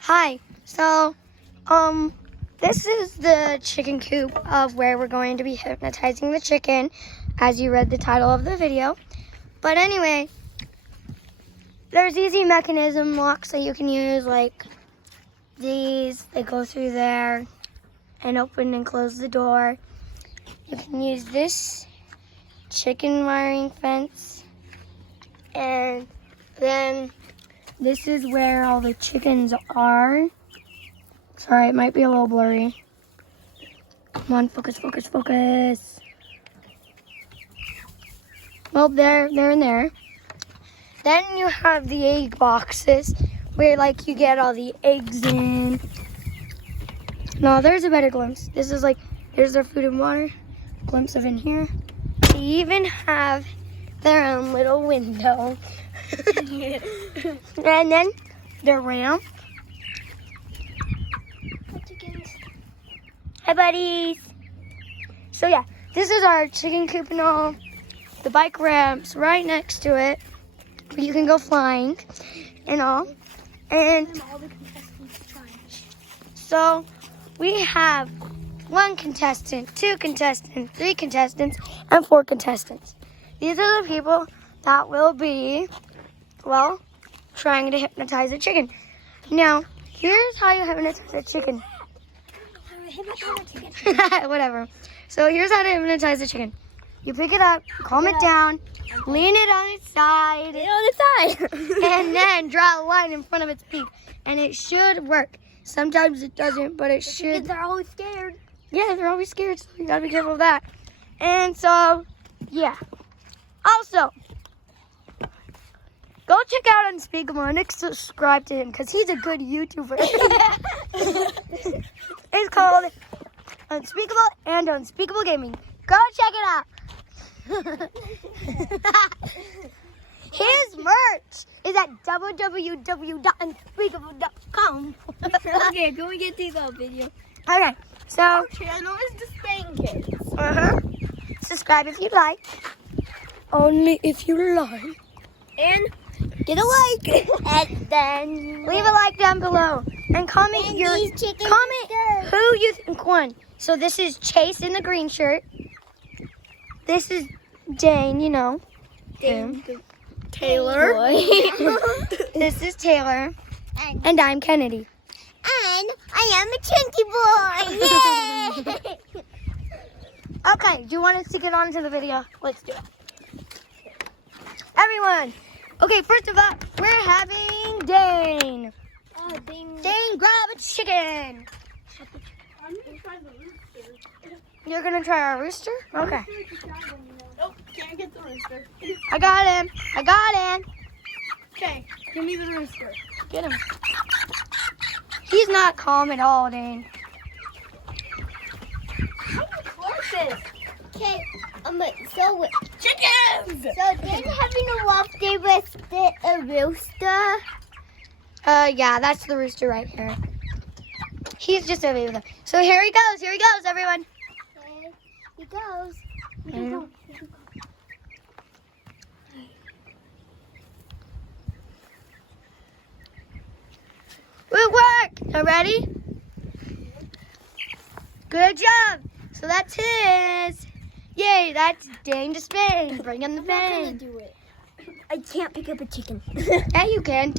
Hi. So, this is the chicken coop of where we're going to be hypnotizing the chicken, as you read the title of the video. But anyway, there's easy mechanism locks that you can use, like these. They go through there and open and close the door. You can use this chicken wiring fence, and then this is where all the chickens are. Sorry, it might be a little blurry. Come on, focus, focus, focus. Well, they're in there. Then you have the egg boxes where, like, you get all the eggs in. No, there's a better glimpse. This is like, here's their food and water. Glimpse of in here. They even have their own little window. And then their ramp. Hi, buddies. So yeah, this is our chicken coop and all. The bike ramp's right next to it. You can go flying and all. And so we have 1 contestant, 2 contestants, 3 contestants, and 4 contestants. These are the people that will be, well, trying to hypnotize a chicken. Now, here's how you hypnotize a chicken. Whatever. So here's how to hypnotize a chicken. You pick it up, calm it down, lean it on its side, and then draw a line in front of its beak. And it should work. Sometimes it doesn't, but it should. They're always scared. Yeah, they're always scared, so you gotta be careful of that. And so, yeah. Also, go check out Unspeakable and subscribe to him, because he's a good YouTuber. It's called Unspeakable and Unspeakable Gaming. Go check it out. His merch is at www.unspeakable.com. Okay, can we get to the video? Okay, so Our channel is the Spain Kids. subscribe if you'd like. Only if you like. And Get a like. and then Leave a like down below. And comment And your these chickens comment are good. who you think won. So this is Chase in the green shirt. This is Dane, you know. him. Taylor. This is Taylor. And I'm Kennedy. And I am a chunky boy. Yay! Okay, do you want us to get on to the video? Let's do it. Everyone. Okay, first of all, we're having Dane. Dane, grab a chicken. I'm gonna try the rooster. You're going to try our rooster? Okay. Nope, can't get the rooster. I got him. I got him. Okay, give me the rooster. Get him. He's not calm at all, Dane. Horses. Okay, so Chickens! then having a rough day with a rooster. Yeah, that's the rooster right here. He's just over there. So here he goes, everyone. Okay, he goes. Mm. Good work. You ready? Good job. So that's his. Yay, that's Dane to Spain. Bring in the I'm not gonna pain. do it. I can't pick up a chicken. Yeah, you can.